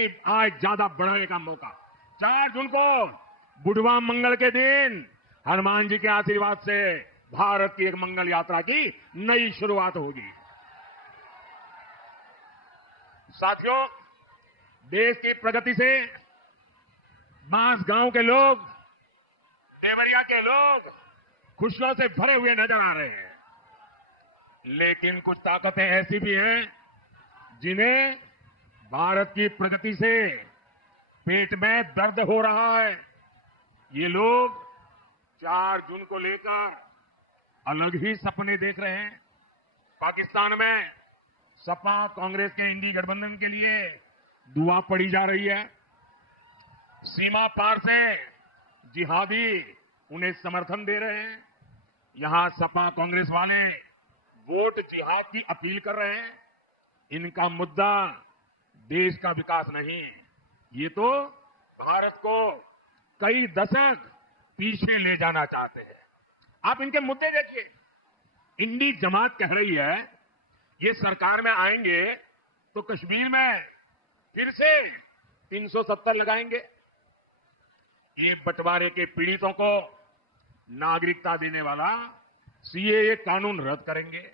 की आज ज्यादा बढ़ाने का मौका। 4 जून को बुढ़वा मंगल के दिन हनुमान जी के आशीर्वाद से भारत की एक मंगल यात्रा की नई शुरुआत होगी। साथियों, देश की प्रगति से बांस गांव के लोग, देवरिया के लोग खुशियों से भरे हुए नजर आ रहे हैं। लेकिन कुछ ताकतें ऐसी भी हैं जिन्हें भारत की प्रगति से पेट में दर्द हो रहा है। ये लोग 4 जून को लेकर अलग ही सपने देख रहे हैं। पाकिस्तान में सपा कांग्रेस के इंडी गठबंधन के लिए दुआ पड़ी जा रही है। सीमा पार से जिहादी उन्हें समर्थन दे रहे हैं। यहां सपा कांग्रेस वाले वोट जिहाद की अपील कर रहे हैं। इनका मुद्दा देश का विकास नहीं, ये तो भारत को कई दशक पीछे ले जाना चाहते हैं। आप इनके मुद्दे देखिए। इंडी जमात कह रही है ये सरकार में आएंगे तो कश्मीर में फिर से 370 लगाएंगे। ये बंटवारे के पीड़ितों को नागरिकता देने वाला सीएए कानून रद्द करेंगे।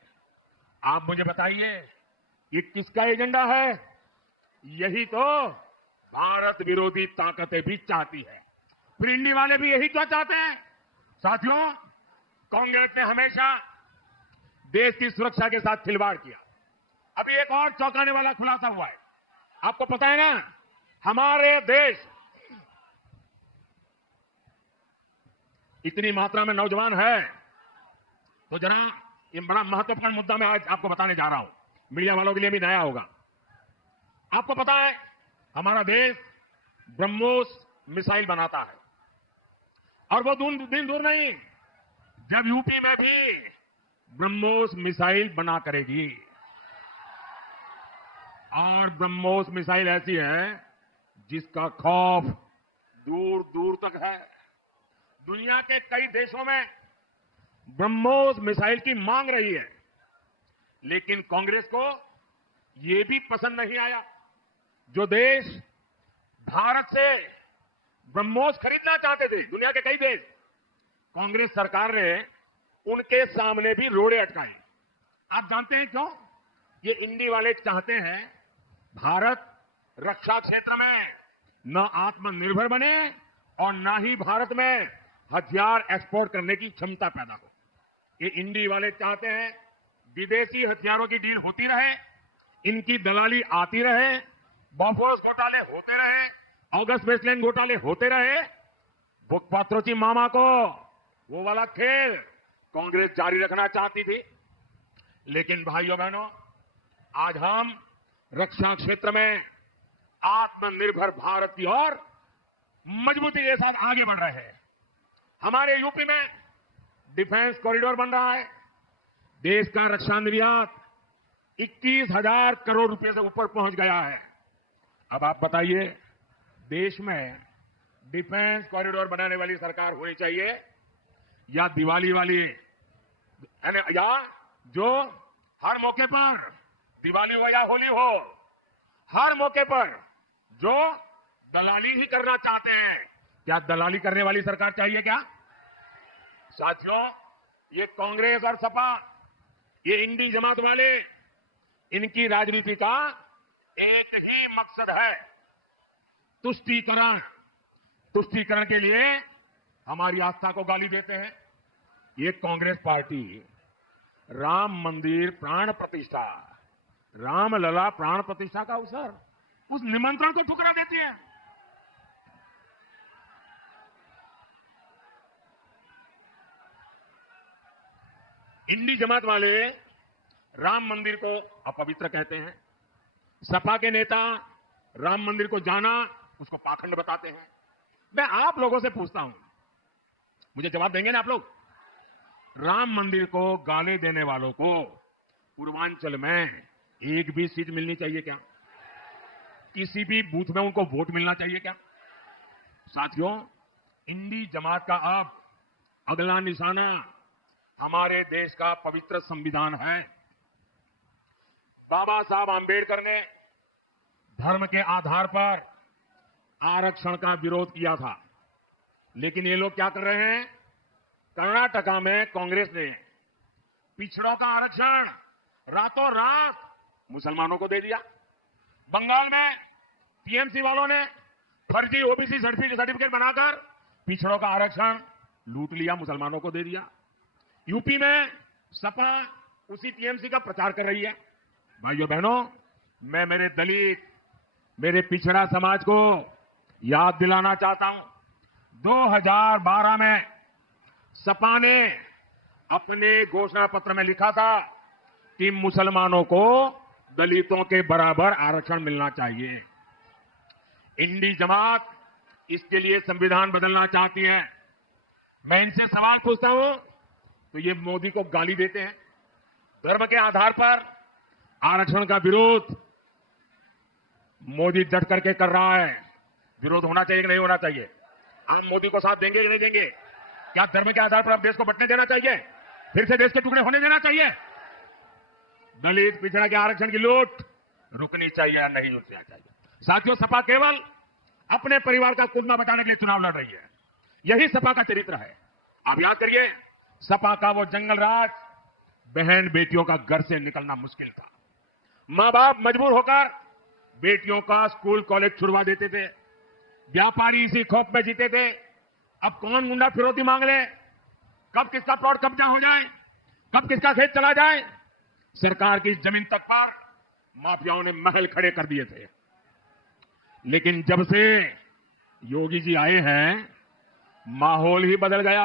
आप मुझे बताइए ये किसका एजेंडा है? यही तो भारत विरोधी ताकतें भी चाहती है। फिर इंडी वाले भी यही क्यों चाहते हैं? साथियों, कांग्रेस ने हमेशा देश की सुरक्षा के साथ खिलवाड़ किया। अभी एक और चौंकाने वाला खुलासा हुआ है। आपको पता है ना, हमारे देश इतनी मात्रा में नौजवान है, तो जरा ये बड़ा महत्वपूर्ण मुद्दा मैं आज आपको बताने जा रहा हूं। मीडिया वालों के लिए भी नया होगा। आपको पता है हमारा देश ब्रह्मोस मिसाइल बनाता है, और वो दिन दूर नहीं जब यूपी में भी ब्रह्मोस मिसाइल बना करेगी। और ब्रह्मोस मिसाइल ऐसी है जिसका खौफ दूर दूर तक है। दुनिया के कई देशों में ब्रह्मोस मिसाइल की मांग रही है, लेकिन कांग्रेस को यह भी पसंद नहीं आया। जो देश भारत से ब्रह्मोस खरीदना चाहते थे, दुनिया के कई देश, कांग्रेस सरकार ने उनके सामने भी रोड़े अटकाए। आप जानते हैं क्यों? ये इंडी वाले चाहते हैं भारत रक्षा क्षेत्र में न आत्मनिर्भर बने और न ही भारत में हथियार एक्सपोर्ट करने की क्षमता पैदा हो। ये इंडी वाले चाहते हैं विदेशी हथियारों की डील होती रहे, इनकी दलाली आती रहे, बॉम्बोस घोटाले होते रहे, ऑगस्ट वेस्टलैंड घोटाले होते रहे। बुकपात्रोची मामा को वो वाला खेल कांग्रेस जारी रखना चाहती थी। लेकिन भाइयों बहनों, आज हम रक्षा क्षेत्र में आत्मनिर्भर भारत की ओर मजबूती के साथ आगे बढ़ रहे हैं। हमारे यूपी में डिफेंस कॉरिडोर बन रहा है। देश का रक्षा निर्यात 21,000 करोड़ रुपए से ऊपर पहुंच गया है। अब आप बताइए, देश में डिफेंस कॉरिडोर बनाने वाली सरकार होनी चाहिए या दिवाली वाली, या जो हर मौके पर, दिवाली हो या होली हो, हर मौके पर जो दलाली ही करना चाहते हैं? क्या दलाली करने वाली सरकार चाहिए क्या? साथियों, ये कांग्रेस और सपा, ये इंडी जमात वाले, इनकी राजनीति का एक ही मकसद है, तुष्टीकरण। तुष्टीकरण के लिए हमारी आस्था को गाली देते हैं। ये कांग्रेस पार्टी राम मंदिर प्राण प्रतिष्ठा, रामलला प्राण प्रतिष्ठा का अवसर, उस निमंत्रण को ठुकरा देती है। इंडी जमात वाले राम मंदिर को अपवित्र कहते हैं। सपा के नेता राम मंदिर को जाना उसको पाखंड बताते हैं। मैं आप लोगों से पूछता हूं, मुझे जवाब देंगे ना आप लोग? राम मंदिर को गाली देने वालों को पूर्वांचल में एक भी सीट मिलनी चाहिए क्या? किसी भी बूथ में उनको वोट मिलना चाहिए क्या? साथियों, इंडी जमात का अब अगला निशाना हमारे देश का पवित्र संविधान है। बाबा साहब आंबेडकर ने धर्म के आधार पर आरक्षण का विरोध किया था। लेकिन ये लोग क्या कर रहे हैं? कर्नाटका में कांग्रेस ने पिछड़ों का आरक्षण रातों रात मुसलमानों को दे दिया। बंगाल में टीएमसी वालों ने फर्जी ओबीसी सर्टिफिकेट बनाकर पिछड़ों का आरक्षण लूट लिया, मुसलमानों को दे दिया। यूपी में सपा उसी टीएमसी का प्रचार कर रही है। भाइयों बहनों, मैं मेरे दलित, मेरे पिछड़ा समाज को याद दिलाना चाहता हूं, 2012 में सपा ने अपने घोषणा पत्र में लिखा था कि मुसलमानों को दलितों के बराबर आरक्षण मिलना चाहिए। इंडी जमात इसके लिए संविधान बदलना चाहती है। मैं इनसे सवाल पूछता हूं तो ये मोदी को गाली देते हैं। धर्म के आधार पर आरक्षण का विरोध मोदी डट करके कर रहा है। विरोध होना चाहिए कि नहीं होना चाहिए? आप मोदी को साथ देंगे कि नहीं देंगे? क्या धर्म के आधार पर आप देश को बंटने देना चाहिए? फिर से देश के टुकड़े होने देना चाहिए? दलित पिछड़ा के आरक्षण की लूट रुकनी चाहिए या नहीं रुकना चाहिए? साथियों, सपा केवल अपने परिवार का कुर्मा बचाने के लिए चुनाव लड़ रही है। यही सपा का चरित्र है। आप याद करिए, सपा का वो जंगल राज, बहन बेटियों का घर से निकलना मुश्किल था। मां बाप मजबूर होकर बेटियों का स्कूल कॉलेज छुड़वा देते थे। व्यापारी इसी खौफ में जीते थे, अब कौन गुंडा फिरौती मांग ले, कब किसका प्लॉट कब्जा हो जाए, कब किसका खेत चला जाए। सरकार की जमीन तक पर माफियाओं ने महल खड़े कर दिए थे। लेकिन जब से योगी जी आए हैं, माहौल ही बदल गया,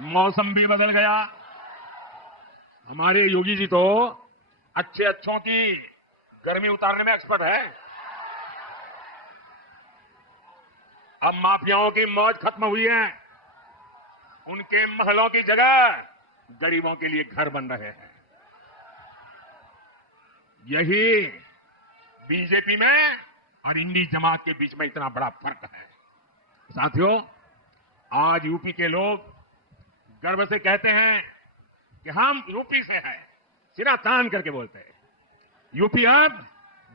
मौसम भी बदल गया। हमारे योगी जी तो अच्छों की गर्मी उतारने में एक्सपर्ट है। अब माफियाओं की मौज खत्म हुई है। उनके महलों की जगह गरीबों के लिए घर बन रहे हैं। यही बीजेपी में और इंडी जमात के बीच में इतना बड़ा फर्क है। साथियों, आज यूपी के लोग गर्व से कहते हैं कि हम यूपी से हैं, सिरा तान करके बोलते हैं। यूपी अब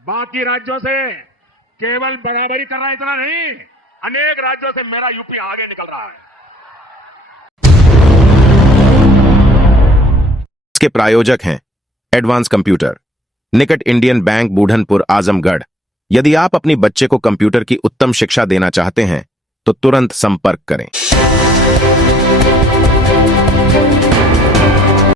बाकी राज्यों से केवल बराबरी कर रहा है, इतना नहीं, अनेक राज्यों से मेरा यूपी आगे निकल रहा है। इसके प्रायोजक हैं एडवांस कंप्यूटर, निकट इंडियन बैंक, बूढ़नपुर, आजमगढ़। यदि आप अपनी बच्चे को कंप्यूटर की उत्तम शिक्षा देना चाहते हैं तो तुरंत संपर्क करें।